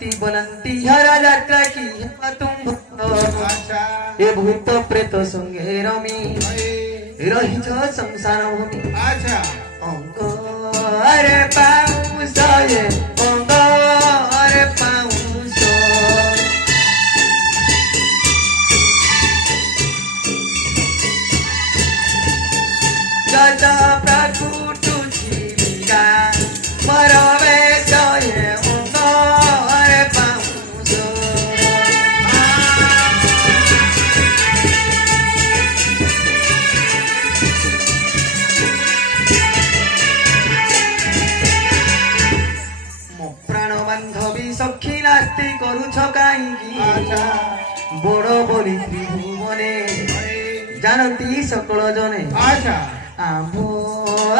बनती बनती हरा यात्रा की तुम ये भूत प्रेत संगे रमी रही संसार भूमि अंग अरे पाऊस ये अंग अरे पाऊस जजा प्रकुटु जीविका मरवे ये अंग अरे पाऊस प्राण बांधवी सखी नास्ती करुछ कहीं बड़ बोली त्रिभुवने जानती सकल जने आम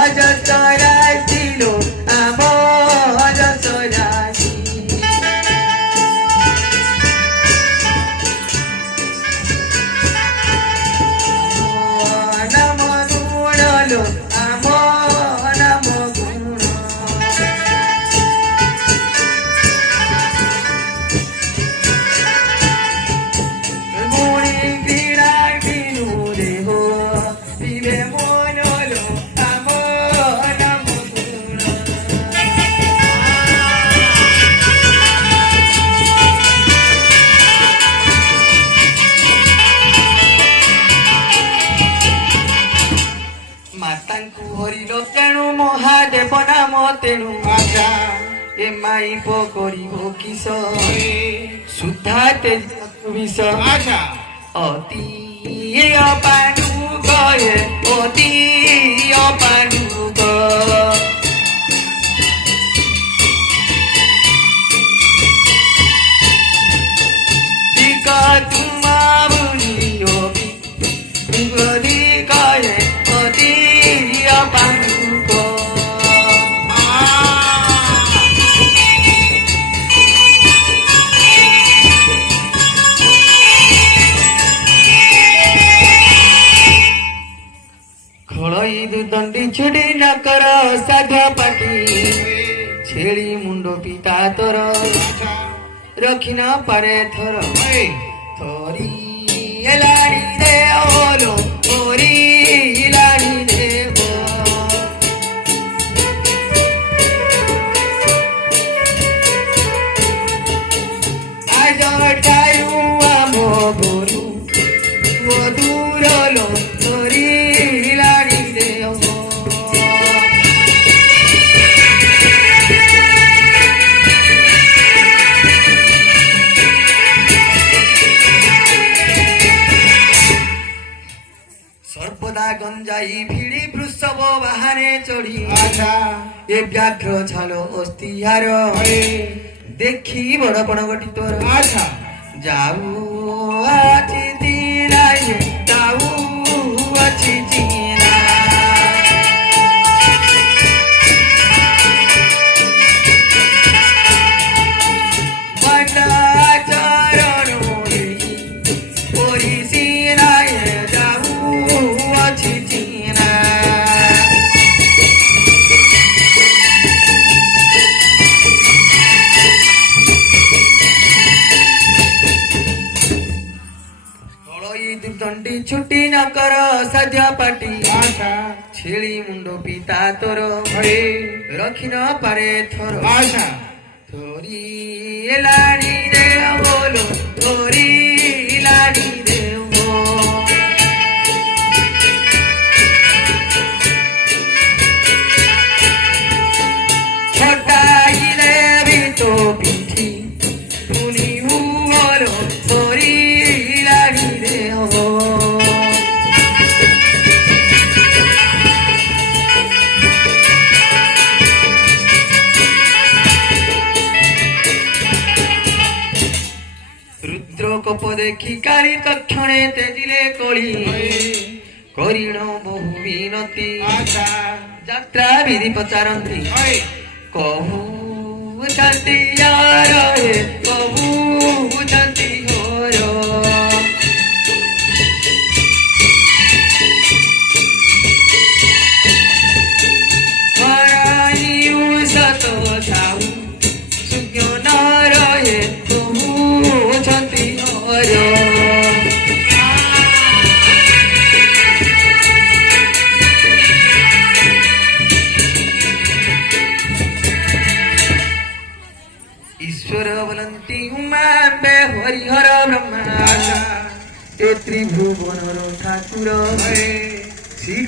अज चराइलो आम अज चराई नाम गुणलो आम नाम गुण गुणी क्रीड़ा बिनु देहो विवे मनलो आम नाम गुण मातांकु हरिलो तेणु महादेव नाम तेणु ए माई पकड़ो किस सुधा तेज विष अति अपानु गए अति अपानु तुमा बुनी अभी गए अति अपानु दंडी छुड़ी नकर साधा पाटी छेड़ी मुंडो पिता तोर रखी न पारे थर थोरी लाड़ी दे ओलो थोरी लाड़ी दे आज टायू आमो गोरू वो दूर लो थोरी लाड़ी दे सर्पदा गंजाई भिड़ी वृषभ बाहने चढ़ी ए व्याघ्र छालो अस्थिहार देखी बड़पण गटी तोर जाऊ आछि तीराए जाऊ आछि तीरा बड़ा चरण ओरी सिराए जाऊ आछि तीरा दंडी छुट्टी न कर साध्या पाटी छेड़ी मुंडो पिता तोर रखी न पारे थोर थोरी लाड़ी दे बोलो थोरी लाड़ी दे छटाइले भी तो पीठी तुनी बोलो थोरी लाड़ी दे रुद्रकोप देखी काली तक्षणे तेजिले कली करीण बहु विनती यात्रा विधि पचारती कहू शांति यार कहू शांति होर हराइउ सत जाऊ सुज्ञ न रहे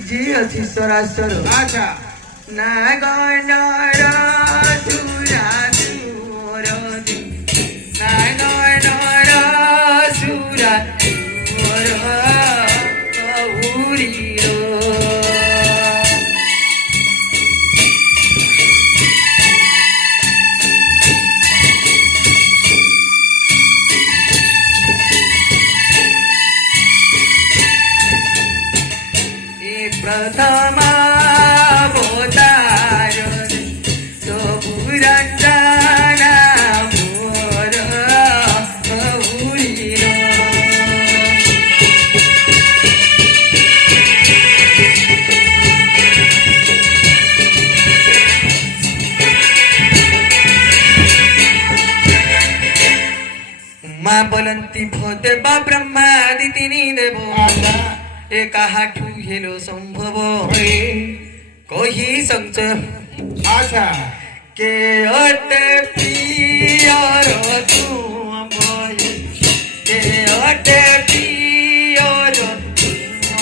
জি ଅଛି ସ୍ୱରାସ୍ୱର ଆଚ୍ଛା ନାଗଣର ସୁରା ସୁର ନାଗଣର ସୁରା ସୁର ଗୌରୀର प्रथमा बोतार तो पुरंजना मोर गौरीर उमा बोलंती भो देवा ब्रह्मादि तिनी देव एका हाठू हेलो संभव कही संचय ଆଚ୍ଛା के अटे पियर तू अमय के अटे पियर तू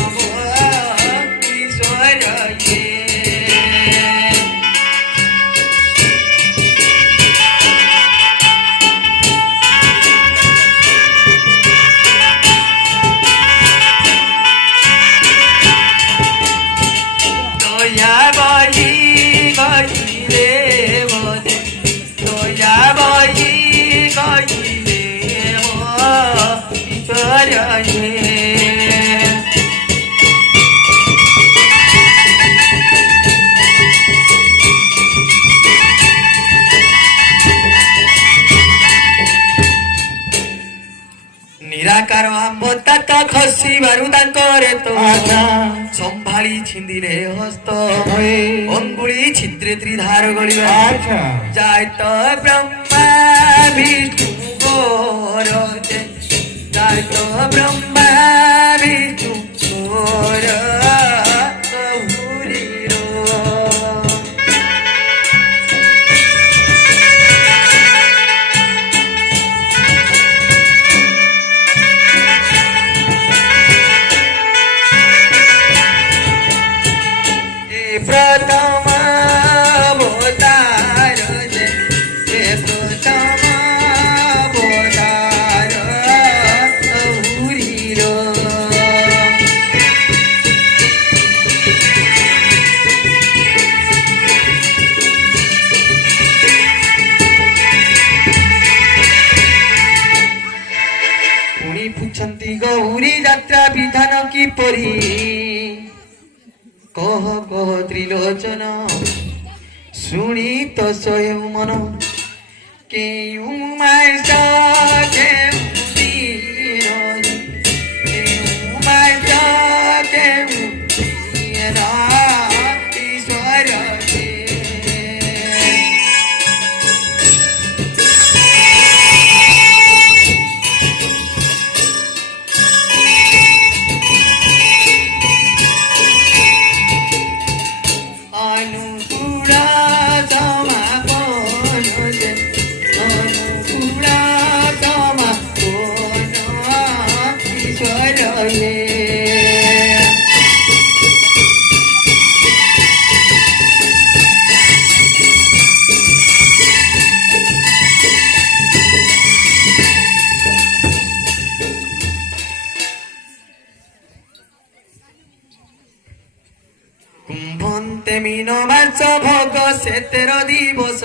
अमय ईश्वर ये तोया बही गईले मोदे तोया बही गईले मो ईश्वर ये निराकार आंबता तो खसी बारुदा करे तो ଆଚ୍ଛା संभाळी छिंदिले हस्त ହଇ अंगुळी छिद्रे त्रिधार गळिबा ଆଚ୍ଛା जाय तो ब्रह्मा विष्णु गोर जाय तो ब्रह्मा विष्णु गोर गौरीर प्रथम बोतार प्रथम बोतार गौरीर पुणी पुछंती गौरी यात्रा विधान किपरि कह कह त्रिलोचन शुणी तो स्वयं मन के ईश्वर अनुकूला समापन अनुकूला समापन ईश्वर ये कुंभन्ते मीन मास भोग से 13 दिवस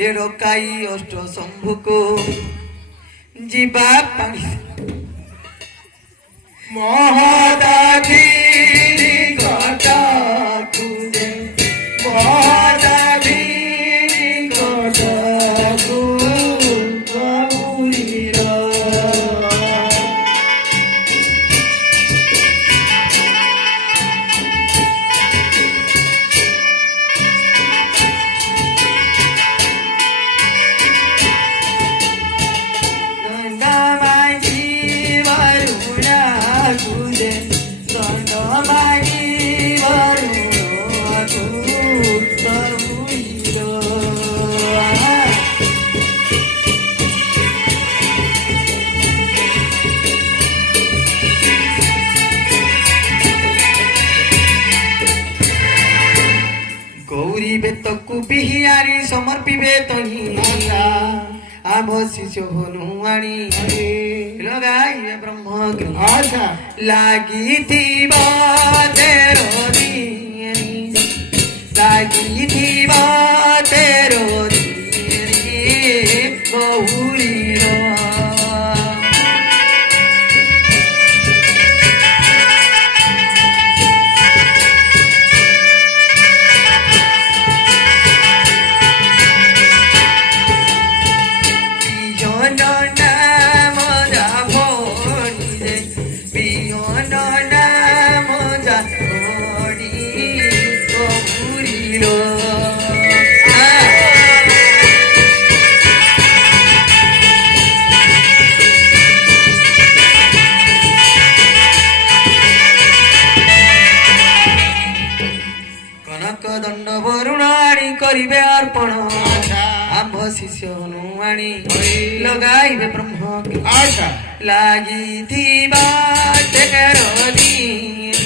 ए रोकाई अष्ट शंभुको जीवा पानी महादाधी घटा कुदे महादाधी घटा गौरीरा Ganda mai ji varuna kude বেতকু বিহিয়ারি সমর্পিবে Tahi আম শিশু হনুমানি লগাইবে ব্রহ্মগ্নি লাগিথিব তেরো লাগিথিব তেরো গৌরীর দণ্ড বরুণাণী করিবে অর্পণ আম্ভ শিষ্য হনুমাণী লগাইবে ব্রহ্ম লাগিথিবা তেরো দিন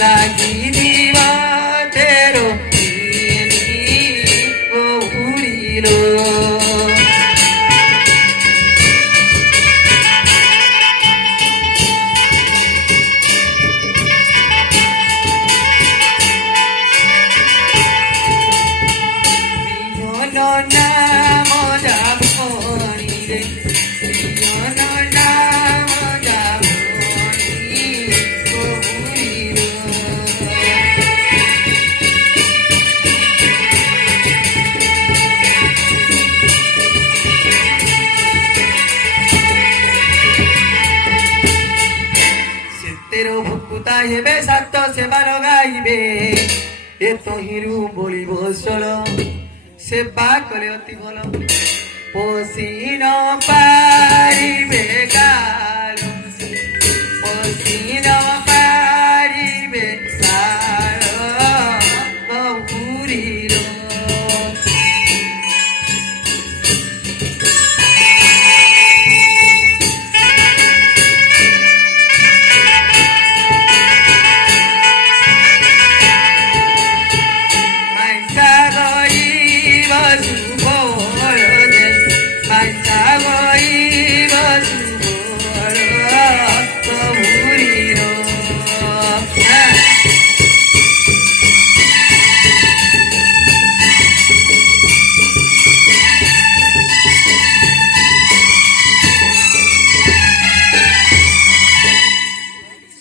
লাগিথিবা তেরো দিন গৌরীর নাম যাবনি রে নাম যাবনি গৌরীর ସେତେର ଭୁକୁତା ହେବେ ସାତ ସେବା ଲଗାଇବେ ଏ ତହିଁରୁ ବୋଳିବ ଷୋଳ সেবা করে অতি ভাল পশি ন পারিবে কাল পশি ন পারিবে কাল গৌরীর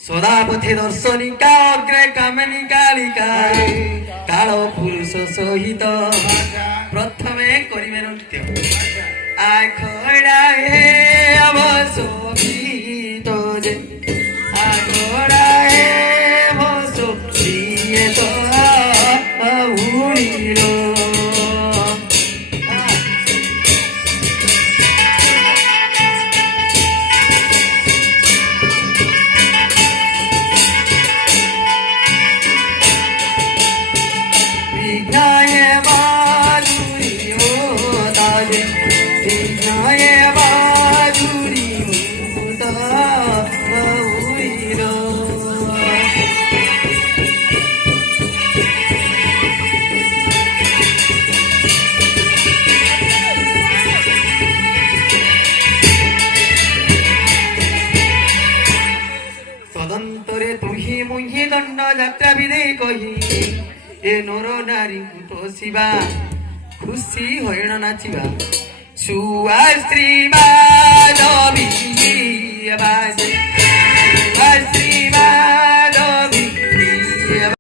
সদাপথে দর্শনিকা অগ্রে কামিনী কালিকা কাল পুরুষ সহিত প্রথমে করিবে নৃত্য আখড়া হে অবশোভিত যে আখড়া হে অবশোভিত ভূমির তদন্তরে তুহি মুহি দণ্ড যাত্রা বিদেই কহি এ নর নারী তোষিবা খুশি হইণ নাচিবা সুয়া স্ত্রী মাধবী বাজে সুয়া স্ত্রী মাধবী